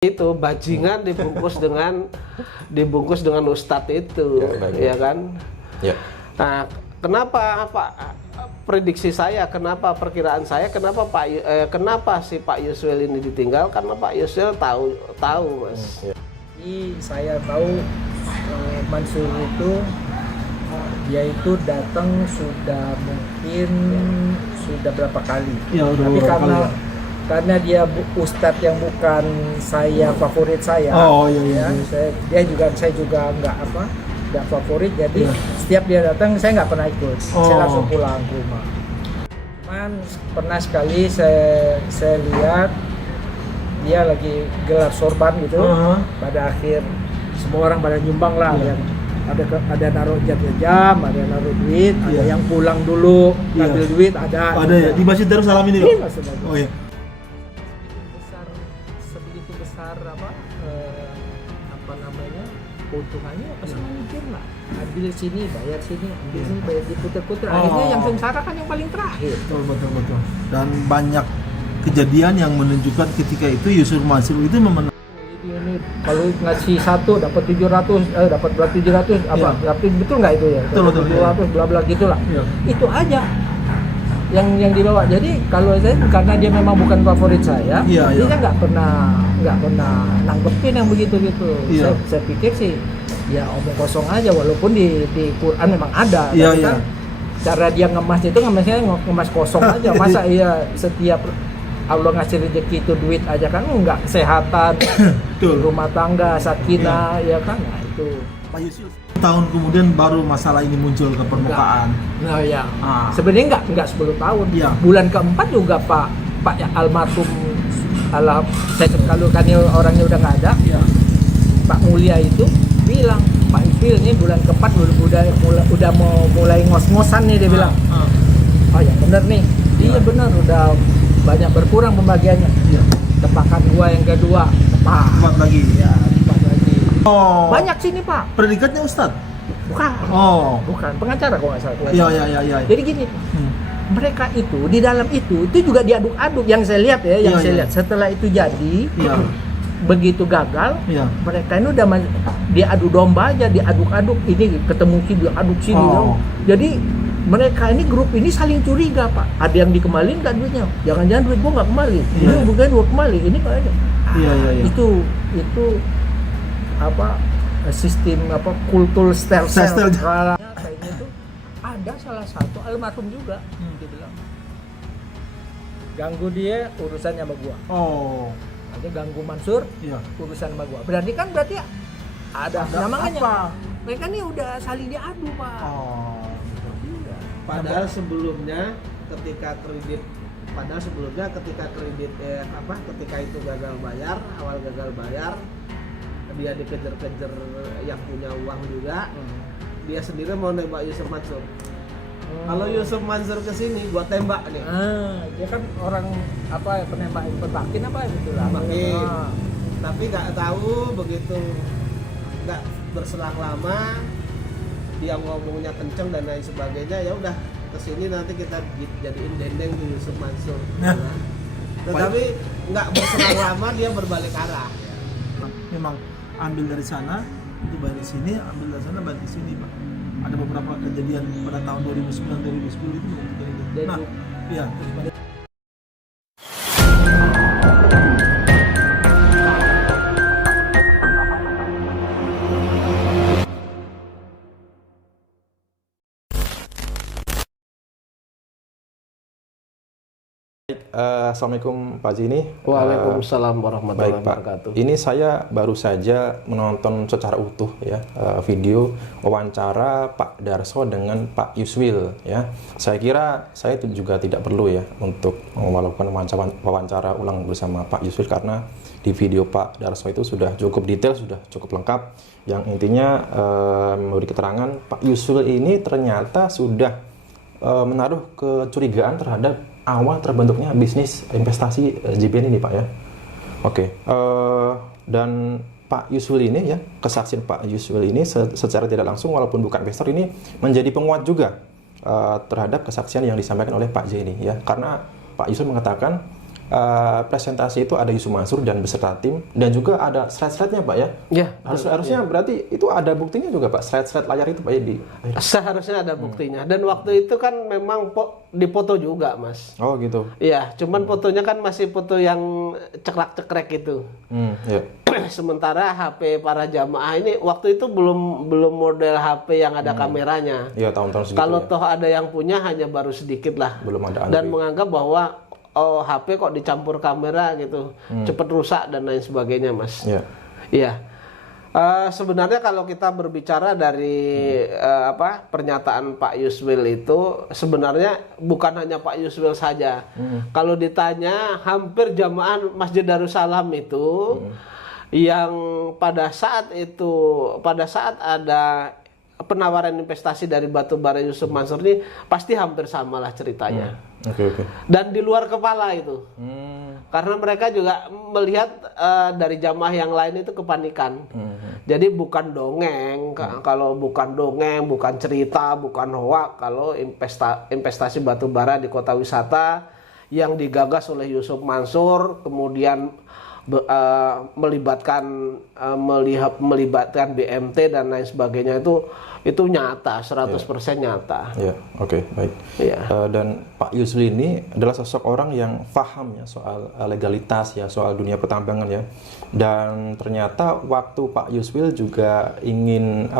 Itu bajingan dibungkus dengan ustadz itu, ya kan? Ya. Nah, kenapa Pak? Prediksi saya, kenapa perkiraan saya, kenapa si Pak Yusril ini ditinggal? Karena Pak Yusril tahu, Mas. Jadi saya tahu Mansur itu dia itu datang sudah berapa kali. Ya, tapi karena dia ustadz yang bukan saya favorit saya. Oh iya. Saya juga nggak favorit. Jadi setiap dia datang saya nggak pernah ikut. Saya langsung pulang ke rumah. Cuman pernah sekali saya lihat dia lagi gelar sorban gitu. Pada akhir semua orang pada nyumbang lah. Ada naruh jam, ada naruh duit, ada yang pulang dulu ngambil duit, ada ya di Masjid Darussalam ini loh. Oh iya. Sebegitu besar keuntungannya pasti mikir lah, ambil sini bayar sini, ambil sini bayar, diputer-puter. Akhirnya yang sengsara kan yang paling terakhir. Betul. Dan banyak kejadian yang menunjukkan ketika itu Yusuf Mansur itu memenang. Ini kalau ngasih satu dapat 700, dapat berapa 700 tapi betul nggak itu ya? Betul 700 bla bla gitulah. Iya. Itu aja yang dibawa. Jadi kalau saya, karena dia memang bukan favorit saya, dia nggak pernah nanggepin yang begitu. Saya pikir sih ya omong kosong aja, walaupun di Quran memang ada. Kan cara dia ngemasnya ngemas kosong aja. Masa iya setiap Allah ngasih rezeki itu duit aja kan enggak, kesehatan, rumah tangga, sakinah, ya kan? Nah, itu. Pak Yusuf tahun kemudian baru masalah ini muncul ke permukaan. Nah ya, sebenarnya enggak 10 tahun. Ya. Bulan keempat juga Pak almarhum kalau kan orangnya udah nggak ada, Pak Mulia itu bilang, Pak Yusril ini bulan keempat udah mau mulai ngos-ngosan nih, dia bilang. Oh ya bener nih, iya bener, udah banyak berkurang pembagiannya. Tepakan gua yang kedua, tepat lagi. Banyak sini Pak. Predikatnya Ustadz? Bukan. Bukan, pengacara kok nggak salah. Iya. Jadi gini, mereka itu di dalam itu juga diaduk-aduk, yang saya lihat saya lihat. Setelah itu jadi, begitu gagal, mereka ini udah diadu domba aja, diaduk-aduk, ini ketemu sini, diaduk sini. Jadi mereka ini grup ini saling curiga Pak. Ada yang dikembalin nggak duitnya? Jangan-jangan duit gua nggak kembali. Ini bukan gua kembali. Ini kayaknya. Itu sistem kultur stel kayaknya tuh ada salah satu almarhum juga, dia bilang ganggu dia urusannya sama gua. Ada ganggu Mansur, urusan sama gua. Berarti ada namanya. Mereka nih udah saling diadu Pak. Padahal sebelumnya ketika ketika itu awal gagal bayar, dia dikejar-kejar yang punya uang juga. Dia sendiri mau nembak Yusuf Mansur. Kalau Yusuf Mansur kesini, gua tembak nih. Dia kan orang penembakin gitu lah. Tapi nggak tahu, begitu nggak berselang lama dia ngomongnya kenceng dan lain sebagainya, ya udah kesini nanti kita jadiin dendeng di Yusuf Mansur. Tetapi nggak berselang lama dia berbalik arah. Memang ambil dari sana itu bayar di sini, ambil dari sana bayar di sini Pak. Ada beberapa kejadian pada tahun 2009-2010 itu menunjukkan itu. Nah, iya. Assalamualaikum Pak Zini. Waalaikumsalam warahmatullahi Baik Pak, wabarakatuh. ini saya baru saja menonton secara utuh video wawancara Pak Darso dengan Pak Yusril ya. Saya kira saya juga tidak perlu ya untuk melakukan wawancara ulang bersama Pak Yusril, karena di video Pak Darso itu sudah cukup detail, sudah cukup lengkap. Yang intinya memberi keterangan Pak Yusril ini ternyata sudah menaruh kecurigaan terhadap awal terbentuknya bisnis investasi JBN ini Pak ya. Dan Pak Yusril ini ya, kesaksian Pak Yusril ini secara tidak langsung walaupun bukan investor ini menjadi penguat juga terhadap kesaksian yang disampaikan oleh Pak Zaini ya. Karena Pak Yusril mengatakan presentasi itu ada Yusuf Mansur dan beserta tim, dan juga ada slide-slide-nya Pak ya? Ya. Harusnya berarti itu ada buktinya juga Pak, slide-slide layar itu Pak ya? Seharusnya ada buktinya. Dan waktu itu kan memang dipoto juga Mas. Oh gitu? Iya, cuman fotonya kan masih foto yang cekrek-cekrek itu. Ya. Sementara HP para jamaah ini waktu itu belum model HP yang ada kameranya. Iya, tahun-tahun segitu. Kalau toh ada yang punya hanya baru sedikit lah. Belum ada. Dan menganggap bahwa HP kok dicampur kamera gitu, cepet rusak dan lain sebagainya, Mas. Iya. Iya. Sebenarnya kalau kita berbicara dari pernyataan Pak Yuswil itu sebenarnya bukan hanya Pak Yuswil saja. Kalau ditanya hampir jamaah Masjid Darussalam itu yang pada saat ada penawaran investasi dari batubara Yusuf Mansur ini pasti hampir samalah ceritanya. Oke. Dan di luar kepala itu. Karena mereka juga melihat dari jamaah yang lain itu kepanikan. Jadi bukan dongeng, kalau bukan dongeng, bukan cerita, bukan hoak, kalau investasi batubara di kota wisata yang digagas oleh Yusuf Mansur, kemudian melibatkan BMT dan lain sebagainya itu nyata, 100% nyata. Ya, oke, baik. Ya. Dan Pak Yuswil ini adalah sosok orang yang paham ya soal legalitas ya, soal dunia pertambangan ya. Dan ternyata waktu Pak Yuswil juga ingin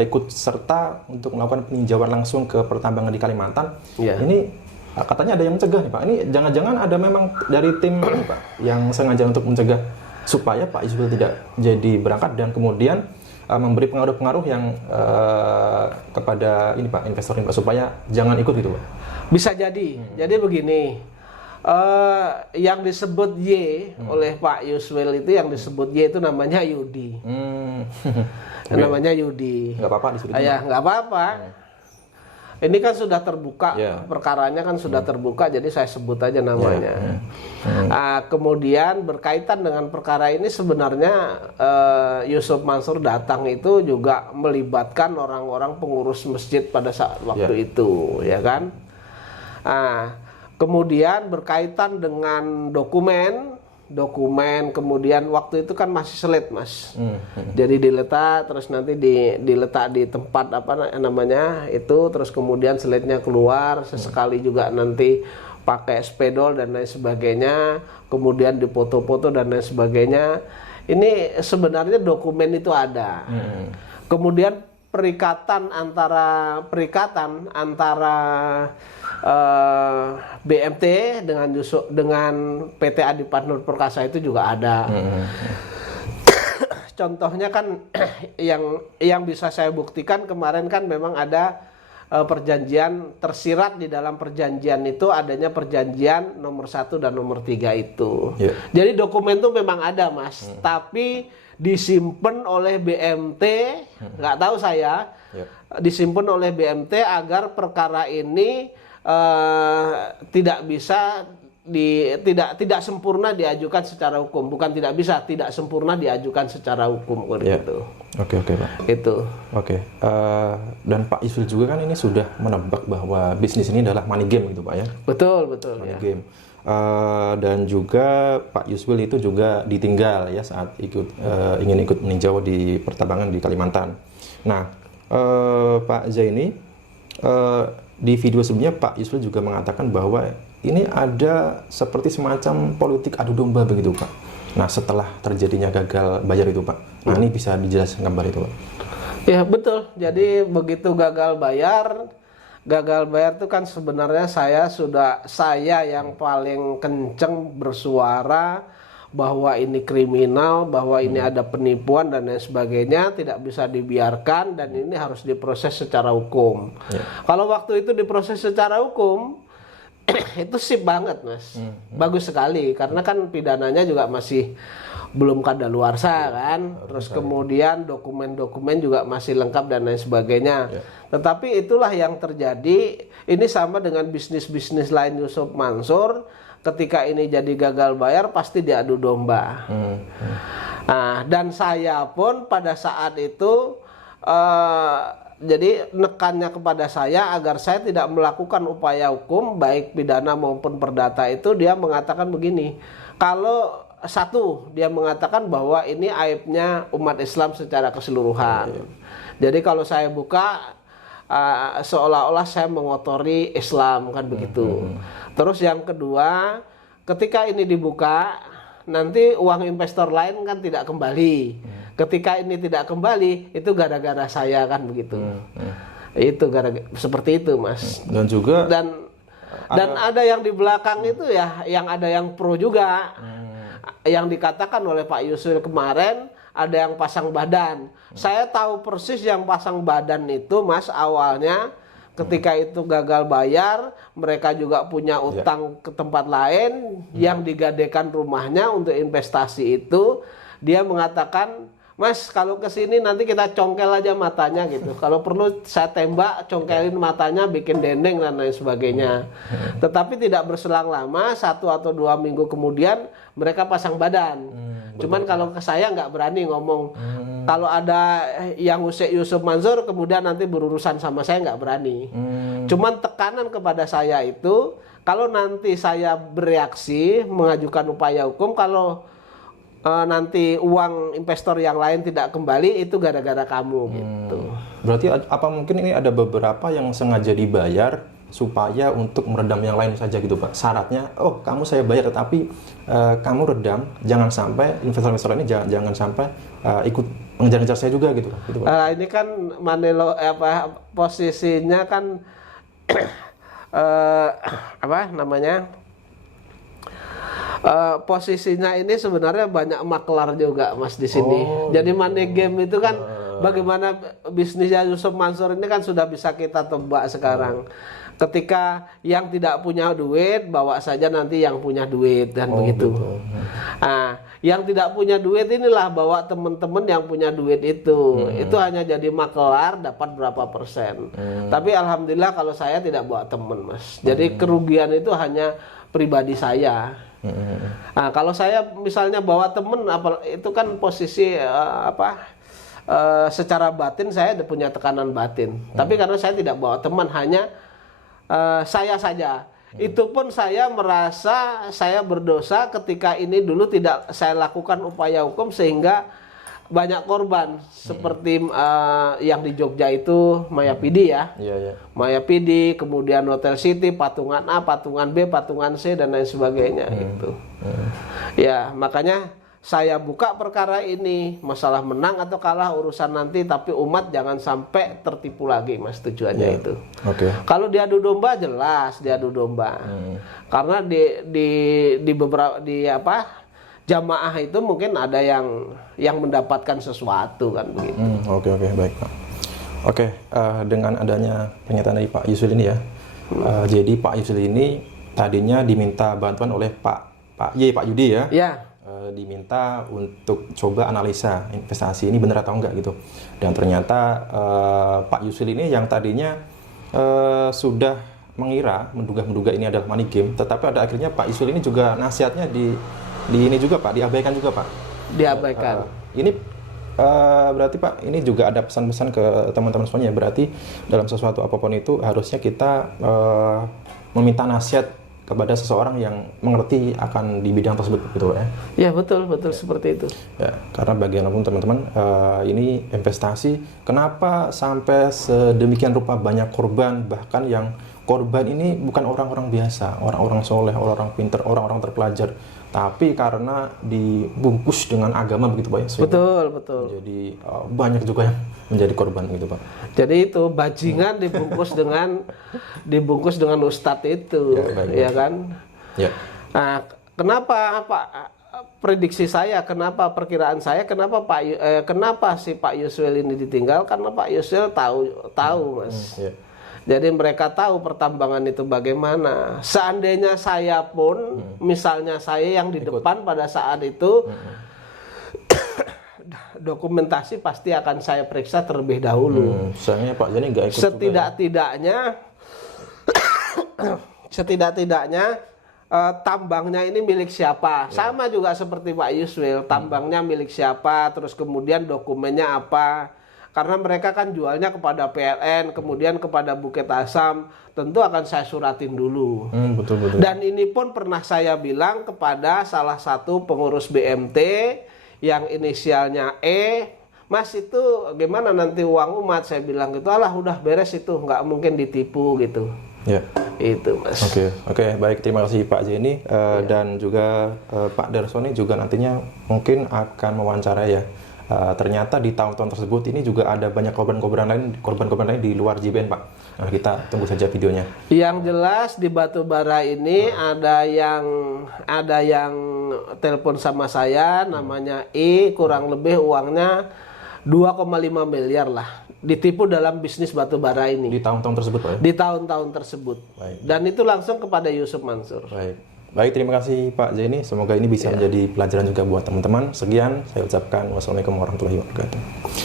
ikut serta untuk melakukan peninjauan langsung ke pertambangan di Kalimantan. Ya. Ini katanya ada yang mencegah nih Pak. Ini jangan-jangan ada memang dari tim ini, Pak yang sengaja untuk mencegah supaya Pak Yuswil tidak jadi berangkat dan kemudian memberi pengaruh-pengaruh yang kepada ini Pak investor ini Pak supaya jangan ikut gitu Pak. Bisa jadi. Jadi begini, yang disebut Y oleh Pak Yuswil itu yang disebut Y itu namanya Yudi. Namanya Yudi. Nggak apa-apa disebut. Ya nggak apa-apa. Ini kan sudah terbuka, perkaranya kan sudah terbuka, jadi saya sebut aja namanya. Kemudian berkaitan dengan perkara ini sebenarnya Yusuf Mansur datang itu juga melibatkan orang-orang pengurus masjid pada saat waktu itu, ya kan? Kemudian berkaitan dengan dokumen, kemudian waktu itu kan masih slide Mas. Jadi diletak terus nanti diletak di tempat itu, terus kemudian slide-nya keluar, sesekali juga nanti pakai spedol dan lain sebagainya, kemudian dipoto-foto dan lain sebagainya. Ini sebenarnya dokumen itu ada. Kemudian perikatan antara BMT dengan PT Adipat Nur Perkasa itu juga ada. Contohnya kan yang bisa saya buktikan kemarin kan memang ada perjanjian tersirat di dalam perjanjian itu adanya perjanjian nomor 1 dan nomor 3 itu. Jadi dokumen itu memang ada Mas, tapi disimpan oleh BMT, nggak tahu saya, disimpan oleh BMT agar perkara ini tidak sempurna diajukan secara hukum, bukan tidak sempurna diajukan secara hukum gitu. Oke Pak. Itu. Oke. Dan Pak Yuswil juga kan ini sudah menebak bahwa bisnis ini adalah money game gitu Pak ya. Betul money game. Dan juga Pak Yuswil itu juga ditinggal ya saat ingin ikut meninjau di pertambangan di Kalimantan. Nah, Pak Zaini, di video sebelumnya Pak Yuswil juga mengatakan bahwa ini ada seperti semacam politik adu domba begitu Pak. Nah setelah terjadinya gagal bayar itu Pak, nah ini bisa dijelaskan gambar itu Pak? Ya betul, jadi begitu gagal bayar itu kan sebenarnya saya yang paling kenceng bersuara bahwa ini kriminal, bahwa ini ada penipuan dan lain sebagainya, tidak bisa dibiarkan dan ini harus diproses secara hukum. Kalau waktu itu diproses secara hukum itu sip banget Mas, bagus sekali karena kan pidananya juga masih belum kadaluarsa kan, terus kemudian dokumen-dokumen juga masih lengkap dan lain sebagainya. Tetapi itulah yang terjadi. Ini sama dengan bisnis-bisnis lain Yusuf Mansur. Ketika ini jadi gagal bayar pasti diadu domba. Nah, dan saya pun pada saat itu jadi nekannya kepada saya agar saya tidak melakukan upaya hukum baik pidana maupun perdata itu dia mengatakan begini. Kalau satu dia mengatakan bahwa ini aibnya umat Islam secara keseluruhan. Jadi kalau saya buka seolah-olah saya mengotori Islam kan begitu. Terus yang kedua, ketika ini dibuka nanti uang investor lain kan tidak kembali. Ketika ini tidak kembali, itu gara-gara saya kan begitu. Itu gara-gara seperti itu, Mas. Dan juga dan ada yang di belakang itu ya, yang ada yang pro juga. Yang dikatakan oleh Pak Yusril kemarin ada yang pasang badan. Saya tahu persis yang pasang badan itu, Mas, awalnya ketika itu gagal bayar, mereka juga punya utang ke tempat lain yang digadekan rumahnya untuk investasi itu. Dia mengatakan, Mas, kalau ke sini nanti kita congkel aja matanya gitu. Kalau perlu saya tembak, congkelin matanya, bikin dendeng dan lain sebagainya. Tetapi tidak berselang lama, 1 atau 2 minggu kemudian mereka pasang badan. Cuman kalau ke saya nggak berani ngomong. Kalau ada yang usik Yusuf Mansur, kemudian nanti berurusan sama saya nggak berani. Cuman tekanan kepada saya itu, kalau nanti saya bereaksi, mengajukan upaya hukum, kalau nanti uang investor yang lain tidak kembali itu gara-gara kamu gitu. Berarti apa mungkin ini ada beberapa yang sengaja dibayar supaya untuk meredam yang lain saja gitu Pak? Syaratnya, oh kamu saya bayar tetapi kamu redam, jangan sampai investor-investor ini jangan sampai ikut mengejar-ngejar saya juga gitu Pak. Ini kan Manelo posisinya kan apa namanya? Posisinya ini sebenarnya banyak maklar juga, Mas, di sini. Jadi money game itu kan bagaimana bisnisnya Yusuf Mansur ini kan sudah bisa kita tebak sekarang. Ketika yang tidak punya duit, bawa saja nanti yang punya duit dan begitu. Nah, yang tidak punya duit inilah bawa teman-teman yang punya duit itu. Itu hanya jadi maklar dapat berapa persen. Tapi alhamdulillah kalau saya tidak bawa teman, Mas. Jadi kerugian itu hanya pribadi saya. Nah, kalau saya misalnya bawa temen, itu kan posisi secara batin saya punya tekanan batin. Tapi karena saya tidak bawa teman, hanya saya saja. Itu pun saya merasa saya berdosa ketika ini dulu tidak saya lakukan upaya hukum sehingga banyak korban seperti yang di Jogja itu Mayapidi ya. Mayapidi, kemudian Hotel City, patungan A, patungan B, patungan C dan lain sebagainya gitu. Ya, makanya saya buka perkara ini, masalah menang atau kalah urusan nanti, tapi umat jangan sampai tertipu lagi, Mas, tujuannya itu. Kalau diadu domba jelas diadu domba. Karena di beberapa jamaah itu mungkin ada yang mendapatkan sesuatu kan begitu. Oke, baik Pak. Dengan adanya pernyataan dari Pak Yusril ini ya, jadi Pak Yusril ini tadinya diminta bantuan oleh Pak Yudi ya. Diminta untuk coba analisa investasi ini benar atau enggak gitu. Dan ternyata Pak Yusril ini yang tadinya sudah menduga ini adalah money game, tetapi pada akhirnya Pak Yusril ini juga nasihatnya di ini juga Pak, diabaikan juga Pak. Diabaikan. Ini berarti Pak, ini juga ada pesan-pesan ke teman-teman semuanya. Berarti dalam sesuatu apapun itu harusnya kita meminta nasihat kepada seseorang yang mengerti akan di bidang tersebut gitu ya. Ya betul seperti itu. Ya, karena bagaimanapun teman-teman, ini investasi, kenapa sampai sedemikian rupa banyak korban, bahkan yang korban ini bukan orang-orang biasa, orang-orang soleh, orang-orang pintar, orang-orang terpelajar, tapi karena dibungkus dengan agama begitu Pak ya. Betul. Jadi banyak juga yang menjadi korban gitu Pak. Jadi itu bajingan dibungkus dengan ustadz itu, ya kan? Ya. Nah, kenapa Pak? Prediksi saya, kenapa perkiraan saya, kenapa si Pak Yusril ini ditinggal? Karena Pak Yusril tahu Mas. Jadi mereka tahu pertambangan itu bagaimana. Seandainya saya pun, misalnya saya yang di depan pada saat itu, dokumentasi pasti akan saya periksa terlebih dahulu. Sayangnya Pak Jani nggak ikut. Setidaknya tambangnya ini milik siapa? Sama juga seperti Pak Yusril, tambangnya milik siapa? Terus kemudian dokumennya apa? karena mereka kan jualnya kepada PLN, kemudian kepada Bukit Asam, tentu akan saya suratin dulu. Betul. Dan ini pun pernah saya bilang kepada salah satu pengurus BMT yang inisialnya E, Mas itu gimana nanti uang umat? Saya bilang gitu, alah udah beres itu, nggak mungkin ditipu gitu. Ya. Itu Mas. Oke, baik, terima kasih Pak Jenny dan juga Pak Darsoni juga nantinya mungkin akan mewawancara ya. Ternyata di tahun-tahun tersebut ini juga ada banyak korban-korban lain di luar JBN, Pak. Nah, kita tunggu saja videonya. Yang jelas di batubara ini ada yang telepon sama saya, namanya I, kurang lebih uangnya 2,5 miliar lah. Ditipu dalam bisnis batubara ini. Di tahun-tahun tersebut, Pak ya? Di tahun-tahun tersebut. Baik. Dan itu langsung kepada Yusuf Mansur. Baik, terima kasih Pak Jenny. Semoga ini bisa menjadi pelajaran juga buat teman-teman. Sekian, saya ucapkan wassalamualaikum warahmatullahi wabarakatuh.